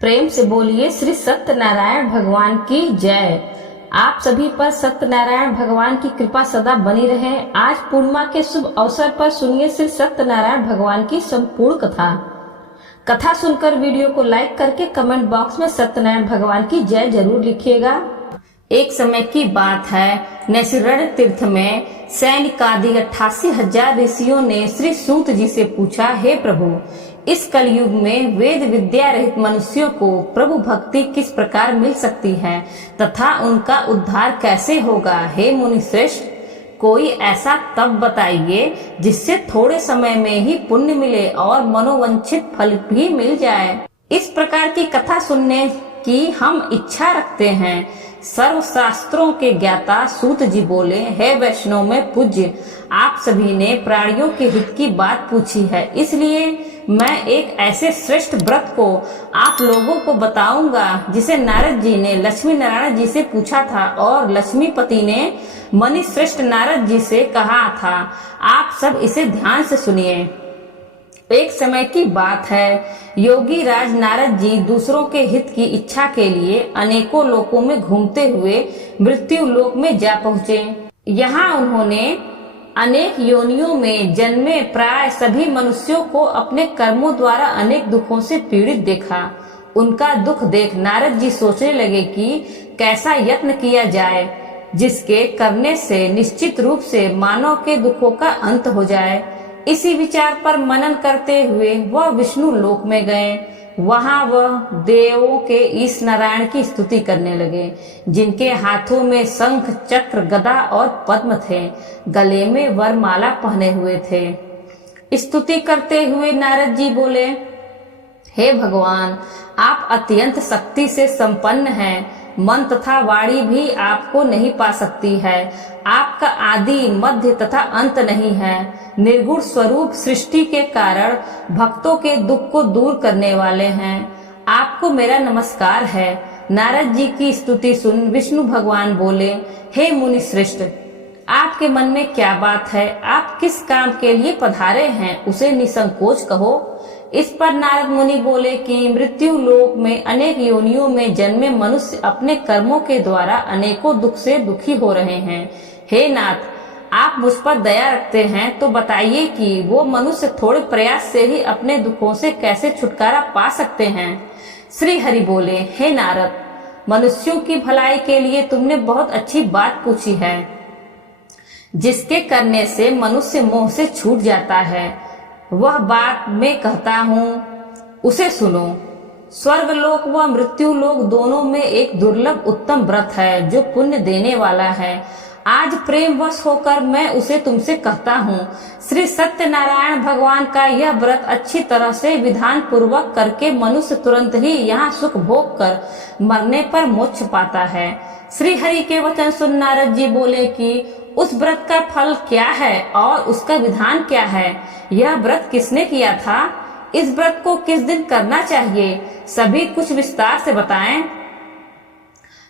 प्रेम से बोलिए श्री सत्यनारायण भगवान की जय। आप सभी पर सत्यनारायण भगवान की कृपा सदा बनी रहे। आज पूर्णिमा के शुभ अवसर पर सुनिए श्री सत्यनारायण भगवान की संपूर्ण कथा सुनकर वीडियो को लाइक करके कमेंट बॉक्स में सत्यनारायण भगवान की जय जरूर लिखिएगा। एक समय की बात है, नैमिषारण्य तीर्थ में सैनिकादि 88,000 ऋषियों ने श्री सूत जी से पूछा, हे प्रभु, इस कलयुग में वेद विद्या रहित मनुष्यों को प्रभु भक्ति किस प्रकार मिल सकती है तथा उनका उद्धार कैसे होगा। हे मुनि श्रेष्ठ, कोई ऐसा तप बताइए जिससे थोड़े समय में ही पुण्य मिले और मनोवांछित फल भी मिल जाए। इस प्रकार की कथा सुनने की हम इच्छा रखते हैं। सर्वशास्त्रों के ज्ञाता सूत जी बोले, हे वैष्णव में पूज्य, आप सभी ने प्राणियों के हित की बात पूछी है, इसलिए मैं एक ऐसे श्रेष्ठ व्रत को आप लोगों को बताऊंगा जिसे नारद जी ने लक्ष्मी नारायण जी से पूछा था और लक्ष्मीपति ने मनि श्रेष्ठ नारद जी से कहा था। आप सब इसे ध्यान से सुनिए। एक समय की बात है, योगी राज नारद जी दूसरों के हित की इच्छा के लिए अनेकों लोकों में घूमते हुए मृत्यु लोक में जा पहुँचे। यहाँ उन्होंने अनेक योनियों में जन्मे प्राय सभी मनुष्यों को अपने कर्मों द्वारा अनेक दुखों से पीड़ित देखा। उनका दुख देख नारद जी सोचने लगे कि कैसा यत्न किया जाए जिसके करने से निश्चित रूप से मानव के दुखों का अंत हो जाए। इसी विचार पर मनन करते हुए वह विष्णु लोक में गए। वहां वह देवों के ईश नारायण की स्तुति करने लगे, जिनके हाथों में शंख चक्र गदा और पद्म थे, गले में वरमाला पहने हुए थे। स्तुति करते हुए नारद जी बोले, हे भगवान, आप अत्यंत शक्ति से संपन्न हैं। मन तथा वाणी भी आपको नहीं पा सकती है। आपका आदि मध्य तथा अंत नहीं है। निर्गुण स्वरूप सृष्टि के कारण भक्तों के दुख को दूर करने वाले हैं। आपको मेरा नमस्कार है। नारद जी की स्तुति सुन विष्णु भगवान बोले, हे मुनि श्रेष्ठ, आपके मन में क्या बात है? आप किस काम के लिए पधारे हैं, उसे निसंकोच कहो। इस पर नारद मुनि बोले कि मृत्यु लोक में अनेक योनियों में जन्मे मनुष्य अपने कर्मों के द्वारा अनेकों दुख से दुखी हो रहे हैं। हे नाथ, आप मुझ पर दया रखते हैं तो बताइए कि वो मनुष्य थोड़े प्रयास से ही अपने दुखों से कैसे छुटकारा पा सकते हैं। श्री हरि बोले, हे नारद, मनुष्यों की भलाई के लिए तुमने बहुत अच्छी बात पूछी है, जिसके करने से मनुष्य मोह से छूट जाता है। वह बात मैं कहता हूँ, उसे सुनो। स्वर्ग लोक व मृत्यु लोक दोनों में एक दुर्लभ उत्तम व्रत है जो पुण्य देने वाला है। आज प्रेम वश होकर मैं उसे तुमसे कहता हूँ। श्री सत्यनारायण भगवान का यह व्रत अच्छी तरह से विधान पूर्वक करके मनुष्य तुरंत ही यहाँ सुख भोग कर मरने पर मोक्ष पाता है। श्री हरि के वचन सुन नारद जी बोले कि उस व्रत का फल क्या है और उसका विधान क्या है? यह व्रत किसने किया था? इस व्रत को किस दिन करना चाहिए? सभी कुछ विस्तार से बताएं।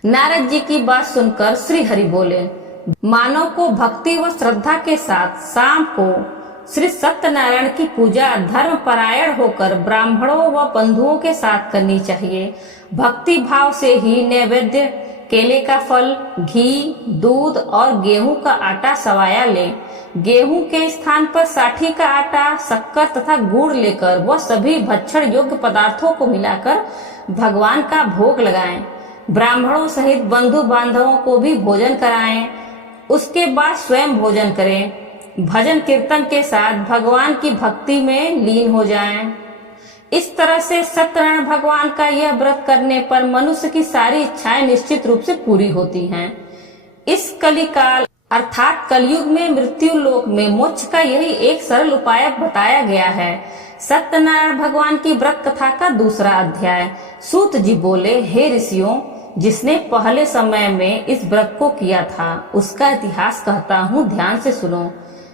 नारद जी की बात सुनकर श्री हरि बोले, मानव को भक्ति व श्रद्धा के साथ शाम को श्री सत्यनारायण की पूजा धर्म परायण होकर ब्राह्मणों व बंधुओं के साथ करनी चाहिए। भक्ति भाव से ही नैवेद्य केले का फल, घी, दूध और गेहूं का आटा सवाया ले। गेहूं के स्थान पर साठी का आटा, शक्कर तथा गुड़ लेकर वह सभी भक्षण योग्य पदार्थों को मिलाकर भगवान का भोग लगाएं। ब्राह्मणों सहित बंधु बांधवों को भी भोजन कराएं। उसके बाद स्वयं भोजन करें। भजन कीर्तन के साथ भगवान की भक्ति में लीन हो जाएं। इस तरह से सत्यनारायण भगवान का यह व्रत करने पर मनुष्य की सारी इच्छाएं निश्चित रूप से पूरी होती हैं। इस कलिकाल अर्थात कलयुग में मृत्यु लोक में मोक्ष का यही एक सरल उपाय बताया गया है। सत्यनारायण भगवान की व्रत कथा का दूसरा अध्याय। सूत जी बोले, हे ऋषियों, जिसने पहले समय में इस व्रत को किया था उसका इतिहास कहता हूँ, ध्यान से सुनो।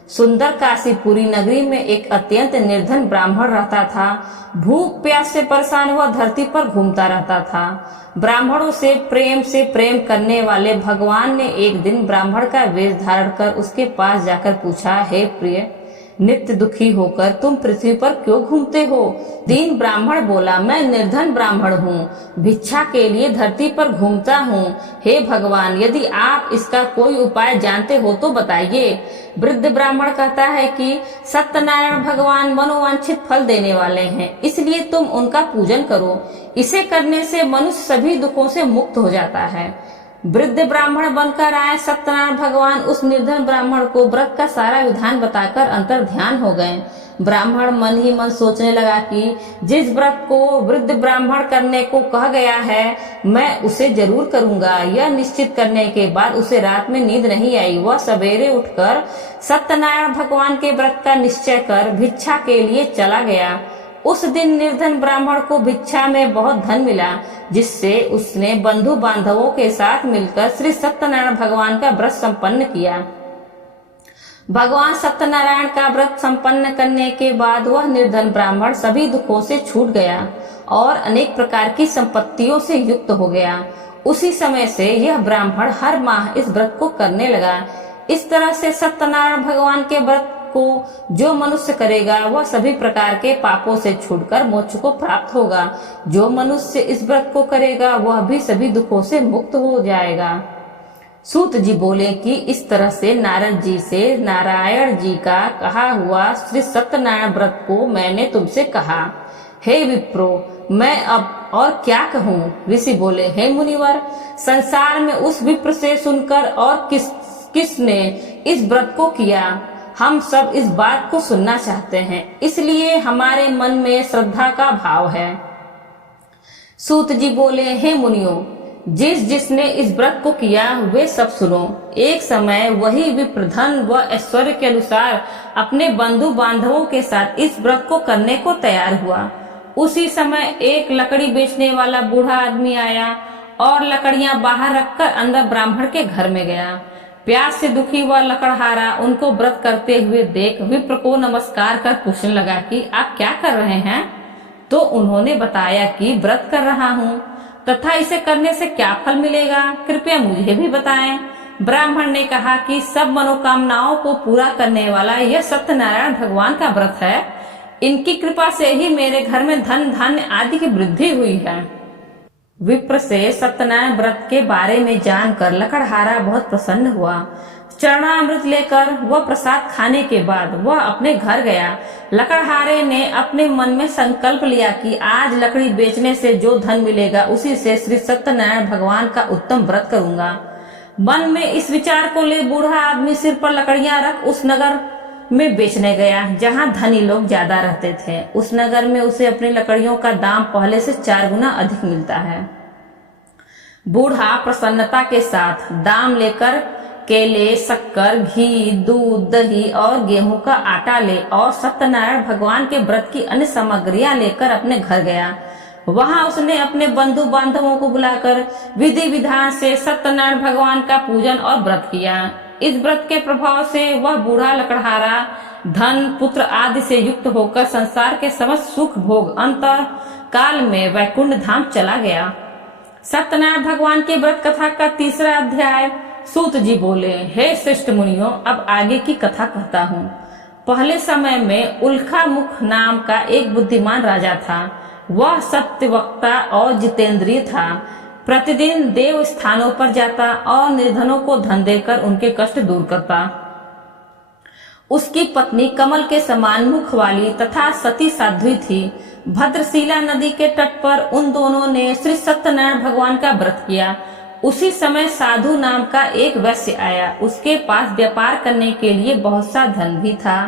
सुंदर काशीपुरी नगरी में एक अत्यंत निर्धन ब्राह्मण रहता था। भूख प्यास से परेशान वह धरती पर घूमता रहता था। ब्राह्मणों से प्रेम करने वाले भगवान ने एक दिन ब्राह्मण का वेश धारण कर उसके पास जाकर पूछा, हे प्रिय, नित्य दुखी होकर तुम पृथ्वी पर क्यों घूमते हो? दीन ब्राह्मण बोला, मैं निर्धन ब्राह्मण हूँ, भिक्षा के लिए धरती पर घूमता हूँ। हे भगवान, यदि आप इसका कोई उपाय जानते हो तो बताइए। वृद्ध ब्राह्मण कहता है कि सत्यनारायण भगवान मनोवांछित फल देने वाले हैं, इसलिए तुम उनका पूजन करो। इसे करने से मनुष्य सभी दुखों से मुक्त हो जाता है। वृद्ध ब्राह्मण बनकर आए सत्यनारायण भगवान उस निर्धन ब्राह्मण को व्रत का सारा विधान बताकर अंतर ध्यान हो गए। ब्राह्मण मन ही मन सोचने लगा कि जिस व्रत को वृद्ध ब्राह्मण करने को कहा गया है, मैं उसे जरूर करूंगा। यह निश्चित करने के बाद उसे रात में नींद नहीं आई। वह सवेरे उठकर सत्यनारायण भगवान के व्रत का निश्चय कर भिक्षा के लिए चला गया। उस दिन निर्धन ब्राह्मण को भिक्षा में बहुत धन मिला, जिससे उसने बंधु बांधवों के साथ मिलकर श्री सत्यनारायण भगवान का व्रत संपन्न किया। भगवान सत्यनारायण का व्रत संपन्न करने के बाद वह निर्धन ब्राह्मण सभी दुखों से छूट गया और अनेक प्रकार की संपत्तियों से युक्त हो गया। उसी समय से यह ब्राह्मण हर माह इस व्रत को करने लगा। इस तरह से सत्यनारायण भगवान के व्रत को जो मनुष्य करेगा वह सभी प्रकार के पापों से छूटकर मोक्ष को प्राप्त होगा। जो मनुष्य इस व्रत को करेगा वह भी सभी दुखों से मुक्त हो जाएगा। सूत जी बोले कि इस तरह से नारद जी से नारायण जी का कहा हुआ श्री सत्यनारायण व्रत को मैंने तुमसे कहा। हे विप्रो, मैं अब और क्या कहूँ? ऋषि बोले, हे मुनिवर, संसार में उस विप्र से सुनकर और किसने इस व्रत को किया, हम सब इस बात को सुनना चाहते हैं, इसलिए हमारे मन में श्रद्धा का भाव है। सूत जी बोले, हे मुनियों, जिसने इस व्रत को किया वे सब सुनो। एक समय वही विप्र धन व ऐश्वर्य के अनुसार अपने बंधु बांधवों के साथ इस व्रत को करने को तैयार हुआ। उसी समय एक लकड़ी बेचने वाला बूढ़ा आदमी आया और लकड़ियां बाहर रखकर अंदर ब्राह्मण के घर में गया। प्यास से दुखी हुआ लकड़हारा उनको व्रत करते हुए देख विप्र को नमस्कार कर पूछने लगा कि आप क्या कर रहे हैं? तो उन्होंने बताया कि व्रत कर रहा हूँ तथा इसे करने से क्या फल मिलेगा, कृपया मुझे भी बताएं। ब्राह्मण ने कहा कि सब मनोकामनाओं को पूरा करने वाला यह सत्यनारायण भगवान का व्रत है। इनकी कृपा से ही मेरे घर में धन धान्य आदि की वृद्धि हुई है। विप्र से सत्यनारायण व्रत के बारे में जानकर लकड़हारा बहुत प्रसन्न हुआ। चरणामृत लेकर वह प्रसाद खाने के बाद वह अपने घर गया। लकड़हारे ने अपने मन में संकल्प लिया कि आज लकड़ी बेचने से जो धन मिलेगा उसी से श्री सत्यनारायण भगवान का उत्तम व्रत करूंगा। मन में इस विचार को ले बूढ़ा आदमी सिर पर लकड़ियां रख उस नगर में बेचने गया जहां धनी लोग ज्यादा रहते थे। उस नगर में उसे अपनी लकड़ियों का दाम पहले से 4 गुना अधिक मिलता है। बूढ़ा प्रसन्नता के साथ दाम लेकर केले, शक्कर, घी, दूध, दही और गेहूं का आटा ले और सत्यनारायण भगवान के व्रत की अन्य सामग्रियां लेकर अपने घर गया। वहां उसने अपने बंधु बांधवों को बुलाकर विधि विधान से सत्यनारायण भगवान का पूजन और व्रत किया। इस व्रत के प्रभाव से वह बूढ़ा लकड़हारा धन, पुत्र आदि से युक्त होकर संसार के समस्त सुख भोग अंतर काल में वैकुंठ धाम चला गया। सत्यनारायण भगवान की व्रत कथा का 3रा अध्याय। सूत जी बोले, हे श्रेष्ठ मुनियों, अब आगे की कथा कहता हूँ। पहले समय में उल्खा मुख नाम का एक बुद्धिमान राजा था। वह सत्यवक्ता और जितेंद्रिय था। प्रतिदिन देव स्थानों पर जाता और निर्धनों को धन देकर उनके कष्ट दूर करता। उसकी पत्नी कमल के समान मुख वाली तथा सती साध्वी थी। भद्रशिला नदी के तट पर उन दोनों ने श्री सत्यनारायण भगवान का व्रत किया। उसी समय साधु नाम का एक वैश्य आया। उसके पास व्यापार करने के लिए बहुत सा धन भी था।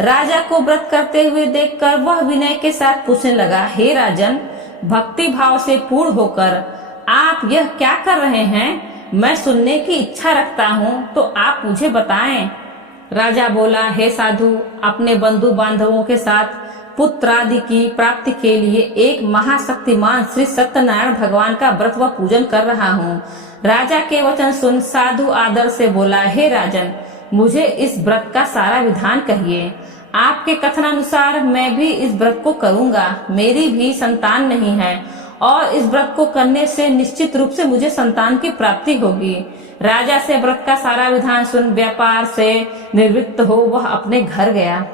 राजा को व्रत करते हुए देखकर वह विनय के साथ पूछने लगा, हे राजन, भक्ति भाव से पूर्ण होकर आप यह क्या कर रहे हैं? मैं सुनने की इच्छा रखता हूँ, तो आप मुझे बताएं। राजा बोला, हे साधु, अपने बंधु बांधवों के साथ पुत्र आदि की प्राप्ति के लिए एक महाशक्तिमान श्री सत्यनारायण भगवान का व्रत व पूजन कर रहा हूँ। राजा के वचन सुन साधु आदर से बोला, हे राजन, मुझे इस व्रत का सारा विधान कहिए। आपके कथनानुसार मैं भी इस व्रत को करूंगा। मेरी भी संतान नहीं है और इस व्रत को करने से निश्चित रूप से मुझे संतान की प्राप्ति होगी। राजा से व्रत का सारा विधान सुन व्यापार से निवृत्त हो वह अपने घर गया।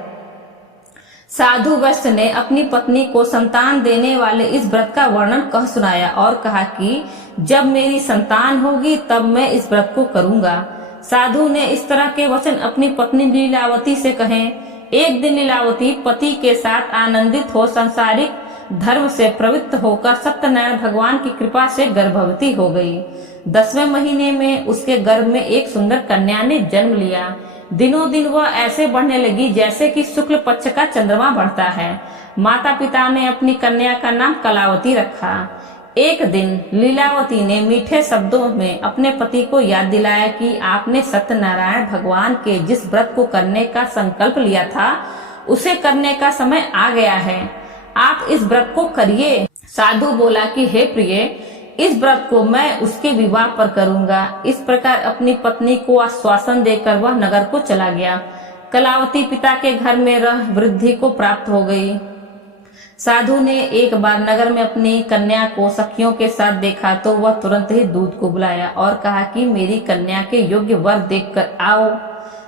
साधु वैश्य ने अपनी पत्नी को संतान देने वाले इस व्रत का वर्णन कह सुनाया और कहा कि जब मेरी संतान होगी तब मैं इस व्रत को करूंगा। साधु ने इस तरह के वचन अपनी पत्नी लीलावती से कहे। एक दिन लीलावती पति के साथ आनंदित हो सांसारिक धर्म से प्रवृत्त होकर सत्यनारायण भगवान की कृपा से गर्भवती हो गई। 10वें महीने में उसके गर्भ में एक सुंदर कन्या ने जन्म लिया। दिनों दिन वह ऐसे बढ़ने लगी जैसे कि शुक्ल पक्ष का चंद्रमा बढ़ता है। माता पिता ने अपनी कन्या का नाम कलावती रखा। एक दिन लीलावती ने मीठे शब्दों में अपने पति को याद दिलाया कि आपने सत्यनारायण भगवान के जिस व्रत को करने का संकल्प लिया था उसे करने का समय आ गया है, आप इस व्रत को करिए। साधु बोला कि हे प्रिय, इस व्रत को मैं उसके विवाह पर करूंगा। इस प्रकार अपनी पत्नी को आश्वासन देकर वह नगर को चला गया। कलावती पिता के घर में रह वृद्धि को प्राप्त हो गई। साधु ने एक बार नगर में अपनी कन्या को सखियों के साथ देखा तो वह तुरंत ही दूत को बुलाया और कहा कि मेरी कन्या के योग्य वर देखकर आओ।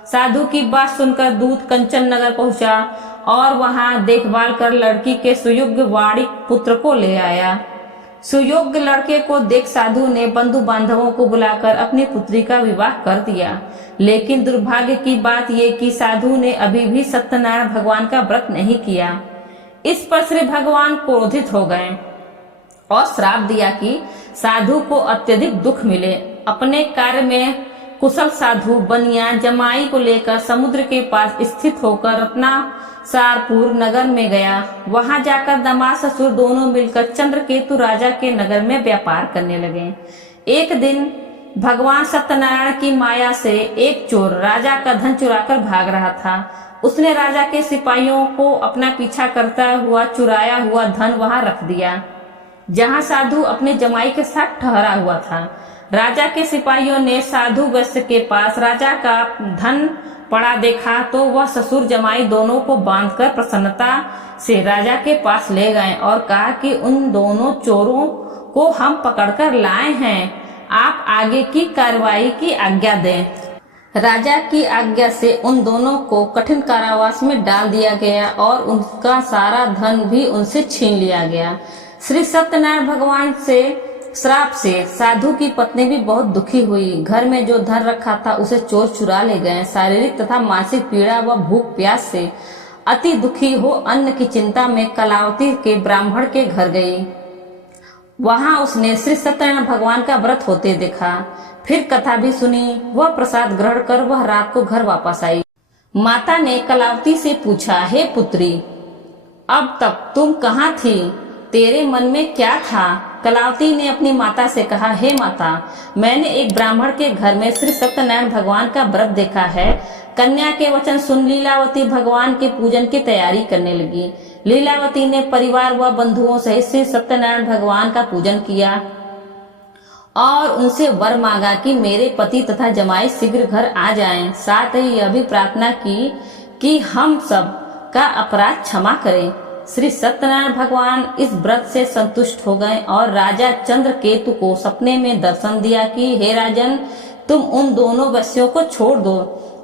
साधु की बात सुनकर दूत कंचन नगर पहुंचा और वहां देखभाल कर लड़की के सुयोग्य वाणिक पुत्र को ले आया। सुयोग्य लड़के को देख साधु ने बंधु बांधवों को बुलाकर अपनी पुत्री का विवाह कर दिया। लेकिन दुर्भाग्य की बात यह कि साधु ने अभी भी सत्यनारायण भगवान का व्रत नहीं किया। इस पर श्री भगवान क्रोधित हो गए और श्राप दिया कि साधु को अत्यधिक दुख मिले। अपने कार्य में कुशल साधु बनिया जमाई को लेकर समुद्र के पास स्थित होकर रत्नासारपुर नगर में गया। वहां जाकर दामाद ससुर दोनों मिलकर चंद्रकेतु राजा के नगर में व्यापार करने लगे। एक दिन भगवान सत्यनारायण की माया से एक चोर राजा का धन चुराकर भाग रहा था। उसने राजा के सिपाहियों को अपना पीछा करता हुआ चुराया हुआ धन वहां रख दिया जहां साधु अपने जमाई के साथ ठहरा हुआ था। राजा के सिपाहियों ने साधु वैश्य के पास राजा का धन पड़ा देखा तो वह ससुर जमाई दोनों को बांधकर प्रसन्नता से राजा के पास ले गए और कहा कि उन दोनों चोरों को हम पकड़कर लाए हैं, आप आगे की कार्रवाई की आज्ञा दें। राजा की आज्ञा से उन दोनों को कठिन कारावास में डाल दिया गया और उनका सारा धन भी उनसे छीन लिया गया। श्री सत्यनारायण भगवान से श्राप से साधु की पत्नी भी बहुत दुखी हुई। घर में जो धन रखा था उसे चोर चुरा ले गए। शारीरिक तथा मानसिक पीड़ा व भूख प्यास से अति दुखी हो अन्न की चिंता में कलावती के ब्राह्मण के घर गई। वहां उसने श्री सत्यनारायण भगवान का व्रत होते देखा। फिर कथा भी सुनी। वह प्रसाद ग्रहण कर वह रात को घर वापस आई। माता ने कलावती से पूछा, हे पुत्री, अब तक तुम कहाँ थी? तेरे मन में क्या था? कलावती ने अपनी माता से कहा, हे माता, मैंने एक ब्राह्मण के घर में श्री सत्यनारायण भगवान का व्रत देखा है। कन्या के वचन सुन लीलावती भगवान के पूजन की तैयारी करने लगी। लीलावती ने परिवार व बंधुओं सहित श्री सत्यनारायण भगवान का पूजन किया और उनसे वर मांगा कि मेरे पति तथा जमाई शीघ्र घर आ जाएं। साथ ही यह भी प्रार्थना की कि हम सब का अपराध क्षमा करें। श्री सत्यनारायण भगवान इस व्रत से संतुष्ट हो गए और राजा चंद्रकेतु को सपने में दर्शन दिया कि हे राजन, तुम उन दोनों वैश्यों को छोड़ दो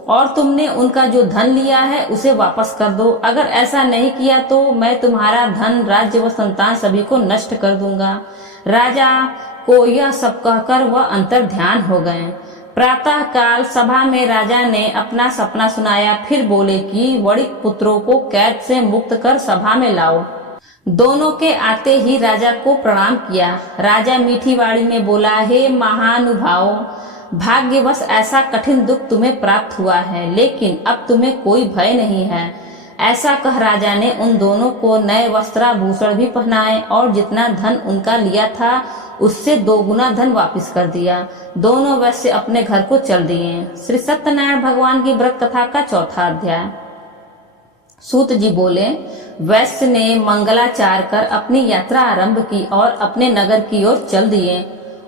और तुमने उनका जो धन लिया है उसे वापस कर दो। अगर ऐसा नहीं किया तो मैं तुम्हारा धन, राज्य व संतान सभी को नष्ट कर दूंगा। राजा को यह सब कहकर वह अंतर ध्यान हो गए। प्रातः काल सभा में राजा ने अपना सपना सुनाया। फिर बोले कि वणिक पुत्रों को कैद से मुक्त कर सभा में लाओ। दोनों के आते ही राजा को प्रणाम किया। राजा मीठी वाणी में बोला, हे महानुभाव, भाग्यवश ऐसा कठिन दुख तुम्हें प्राप्त हुआ है, लेकिन अब तुम्हें कोई भय नहीं है। ऐसा कह राजा ने उन दोनों को नए वस्त्राभूषण भी पहनाए और जितना धन उनका लिया था उससे 2 गुना धन वापस कर दिया। दोनों वैश्य अपने घर को चल दिए। श्री सत्यनारायण भगवान की व्रत कथा का 4था अध्याय। सूत जी बोले, वैश्य ने मंगलाचार कर अपनी यात्रा आरंभ की और अपने नगर की ओर चल दिए।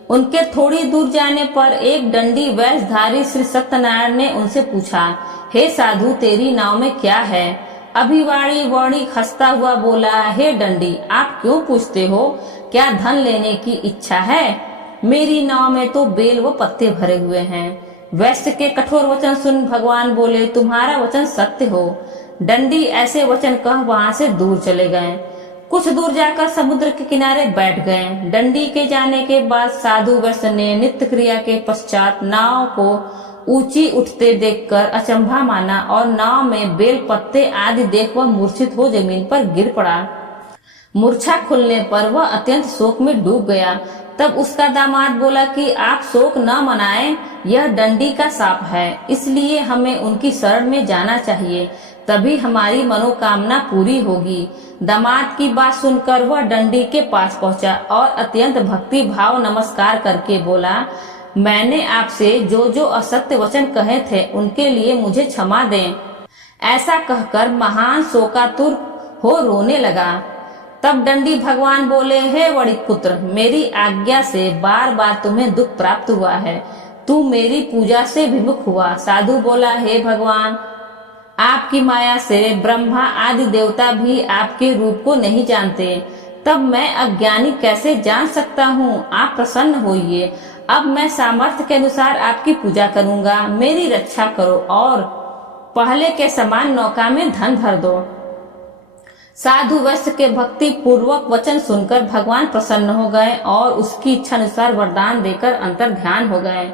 उनके थोड़ी दूर जाने पर एक दंडी वेशधारी श्री सत्यनारायण ने उनसे पूछा, हे साधु, तेरी नाव में क्या है? अभिवाणी वणिक हंसता हुआ बोला, हे दंडी, आप क्यों पूछते हो? क्या धन लेने की इच्छा है? मेरी नाव में तो बेल व पत्ते भरे हुए हैं। वैश्य के कठोर वचन सुन भगवान बोले, तुम्हारा वचन सत्य हो। डंडी ऐसे वचन कह वहां से दूर चले गए। कुछ दूर जाकर समुद्र के किनारे बैठ गए। डंडी के जाने के बाद साधु वैश्य ने नित्य क्रिया के पश्चात नाव को ऊंची उठते देखकर अचंभा माना और नाव में बेल पत्ते आदि देख वह मूर्छित हो जमीन पर गिर पड़ा। मूर्छा खुलने पर वह अत्यंत शोक में डूब गया। तब उसका दामाद बोला कि आप शोक न मनाएं, यह डंडी का शाप है, इसलिए हमें उनकी शरण में जाना चाहिए, तभी हमारी मनोकामना पूरी होगी। दामाद की बात सुनकर वह डंडी के पास पहुंचा और अत्यंत भक्ति भाव नमस्कार करके बोला, मैंने आपसे जो जो असत्य वचन कहे थे उनके लिए मुझे क्षमा दें। ऐसा कहकर महान शोकातुर हो रोने लगा। तब डंडी भगवान बोले, हे वणिक पुत्र, मेरी आज्ञा से बार बार तुम्हें दुख प्राप्त हुआ है, तू मेरी पूजा से विमुख हुआ। साधु बोला, हे भगवान, आपकी माया से ब्रह्मा आदि देवता भी आपके रूप को नहीं जानते, तब मैं अज्ञानी कैसे जान सकता हूँ। आप प्रसन्न होइए, अब मैं सामर्थ्य के अनुसार आपकी पूजा करूंगा, मेरी रक्षा करो और पहले के समान नौका में धन भर दो। साधु वैश्य के भक्ति पूर्वक वचन सुनकर भगवान प्रसन्न हो गए और उसकी इच्छा अनुसार वरदान देकर अंतर ध्यान हो गए।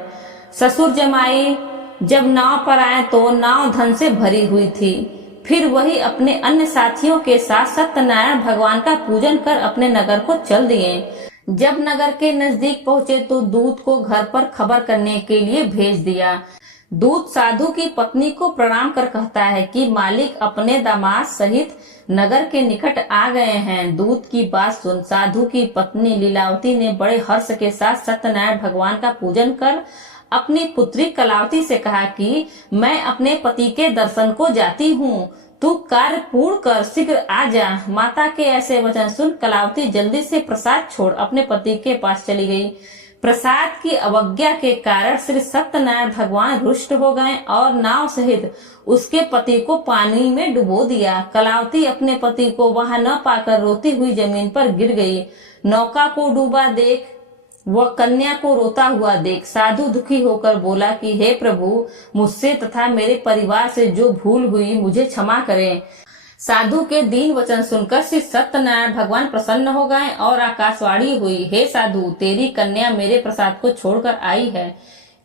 ससुर जमाई जब नाव पर आए तो नाव धन से भरी हुई थी। फिर वही अपने अन्य साथियों के साथ सत्यनारायण भगवान का पूजन कर अपने नगर को चल दिए। जब नगर के नजदीक पहुंचे तो दूत को घर पर खबर करने के लिए भेज दिया। दूत साधु की पत्नी को प्रणाम कर कहता है कि मालिक अपने दामाद सहित नगर के निकट आ गए हैं। दूत की बात सुन साधु की पत्नी लीलावती ने बड़े हर्ष के साथ सत्यनारायण भगवान का पूजन कर अपनी पुत्री कलावती से कहा कि मैं अपने पति के दर्शन को जाती हूँ, तू कार्य पूर्ण कर शीघ्र आ जा। माता के ऐसे वचन सुन कलावती जल्दी से प्रसाद छोड़ अपने पति के पास चली गई। प्रसाद की अवज्ञा के कारण श्री सत्यनारायण भगवान रुष्ट हो गए और नाव सहित उसके पति को पानी में डुबो दिया। कलावती अपने पति को वहां न पाकर रोती हुई जमीन पर गिर गई। नौका को डूबा देख वह कन्या को रोता हुआ देख साधु दुखी होकर बोला कि हे प्रभु, मुझसे तथा मेरे परिवार से जो भूल हुई मुझे क्षमा करें। साधु के दीन वचन सुनकर श्री सत्यनारायण भगवान प्रसन्न हो गए और आकाशवाणी हुई, हे साधु, तेरी कन्या मेरे प्रसाद को छोड़कर आई है,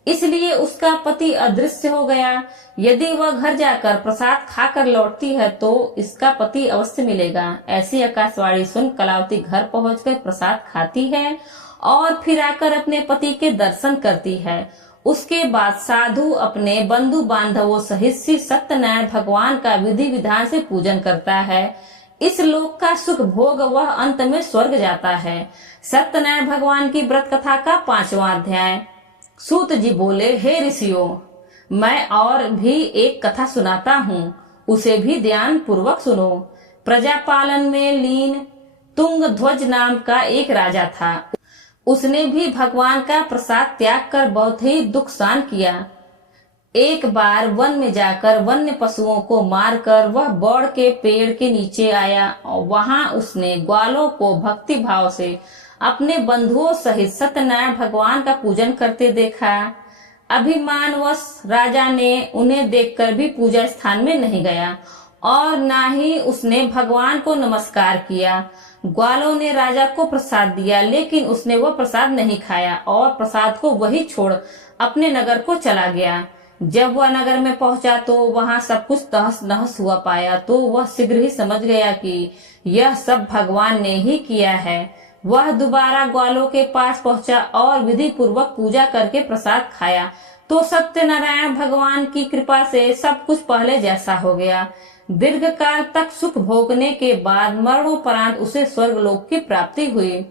इसलिए उसका पति अदृश्य हो गया। यदि वह घर जाकर प्रसाद खाकर लौटती है तो इसका पति अवश्य मिलेगा। ऐसी आकाशवाणी सुन कलावती घर पहुंचकर प्रसाद खाती है और फिर आकर अपने पति के दर्शन करती है। उसके बाद साधु अपने बंधु बांधवों सहित श्री सत्यनारायण भगवान का विधि विधान से पूजन करता है। इस लोक का सुख भोग वह अंत में स्वर्ग जाता है। सत्यनारायण भगवान की व्रत कथा का 5वां अध्याय। सूत जी बोले, हे ऋषियों, मैं और भी एक कथा सुनाता हूँ, उसे भी ध्यान पूर्वक सुनो। प्रजा पालन में लीन तुंग ध्वज नाम का एक राजा था। उसने भी भगवान का प्रसाद त्याग कर बहुत ही दुख सहन किया। एक बार वन में जाकर वन्य पशुओं को मारकर वह बौड़ के पेड़ के नीचे आया और वहां उसने ग्वालों को भक्ति भाव से अपने बंधुओं सहित सत्यनारायण भगवान का पूजन करते देखा। अभिमानवश राजा ने उन्हें देखकर भी पूजा स्थान में नहीं गया और न ही उसने भगवान को नमस्कार किया। ग्वालों ने राजा को प्रसाद दिया, लेकिन उसने वह प्रसाद नहीं खाया और प्रसाद को वही छोड़ अपने नगर को चला गया। जब वह नगर में पहुंचा तो वहां सब कुछ तहस नहस हुआ पाया तो वह शीघ्र ही समझ गया कि यह सब भगवान ने ही किया है। वह दोबारा ग्वालों के पास पहुंचा और विधि पूर्वक पूजा करके प्रसाद खाया तो सत्यनारायण भगवान की कृपा से सब कुछ पहले जैसा हो गया। दीर्घ काल तक सुख भोगने के बाद मरणोपरांत उसे स्वर्गलोक की प्राप्ति हुई।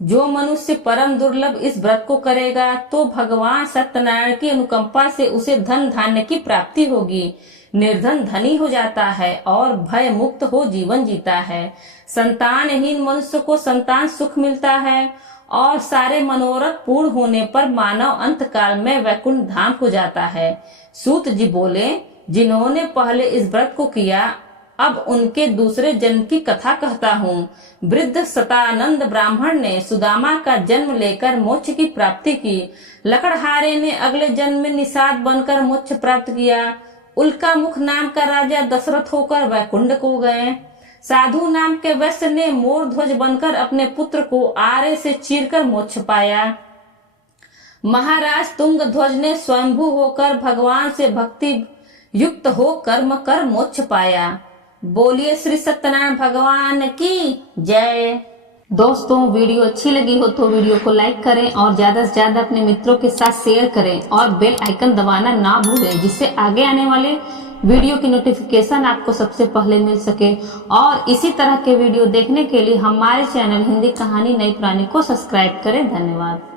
जो मनुष्य परम दुर्लभ इस व्रत को करेगा तो भगवान सत्यनारायण की अनुकंपा से उसे धन धान्य की प्राप्ति होगी। निर्धन धनी हो जाता है और भय मुक्त हो जीवन जीता है। संतानहीन मनुष्य को संतान सुख मिलता है और सारे मनोरथ पूर्ण होने पर मानव अंत काल में वैकुंठ धाम को जाता है। सूत जी बोले, जिन्होंने पहले इस व्रत को किया अब उनके दूसरे जन्म की कथा कहता हूँ। वृद्ध सतानंद ब्राह्मण ने सुदामा का जन्म लेकर मोक्ष की प्राप्ति की। लकड़हारे ने अगले जन्म में निषाद बनकर मोक्ष प्राप्त किया। उल्कामुख नाम का राजा दशरथ होकर वैकुंठ को गए। साधु नाम के वैश्य ने मोर ध्वज बनकर अपने पुत्र को आरे से चीरकर मोक्ष पाया। महाराज तुंग ध्वज ने स्वयंभू होकर भगवान से भक्ति युक्त हो कर्म कर मोक्ष पाया। बोलिए श्री सत्यनारायण भगवान की जय। दोस्तों, वीडियो अच्छी लगी हो तो वीडियो को लाइक करें और ज्यादा से ज्यादा अपने मित्रों के साथ शेयर करें और बेल आइकन दबाना ना भूलें, जिससे आगे आने वाले वीडियो की नोटिफिकेशन आपको सबसे पहले मिल सके। और इसी तरह के वीडियो देखने के लिए हमारे चैनल हिंदी कहानी नई पुरानी को सब्सक्राइब करें। धन्यवाद।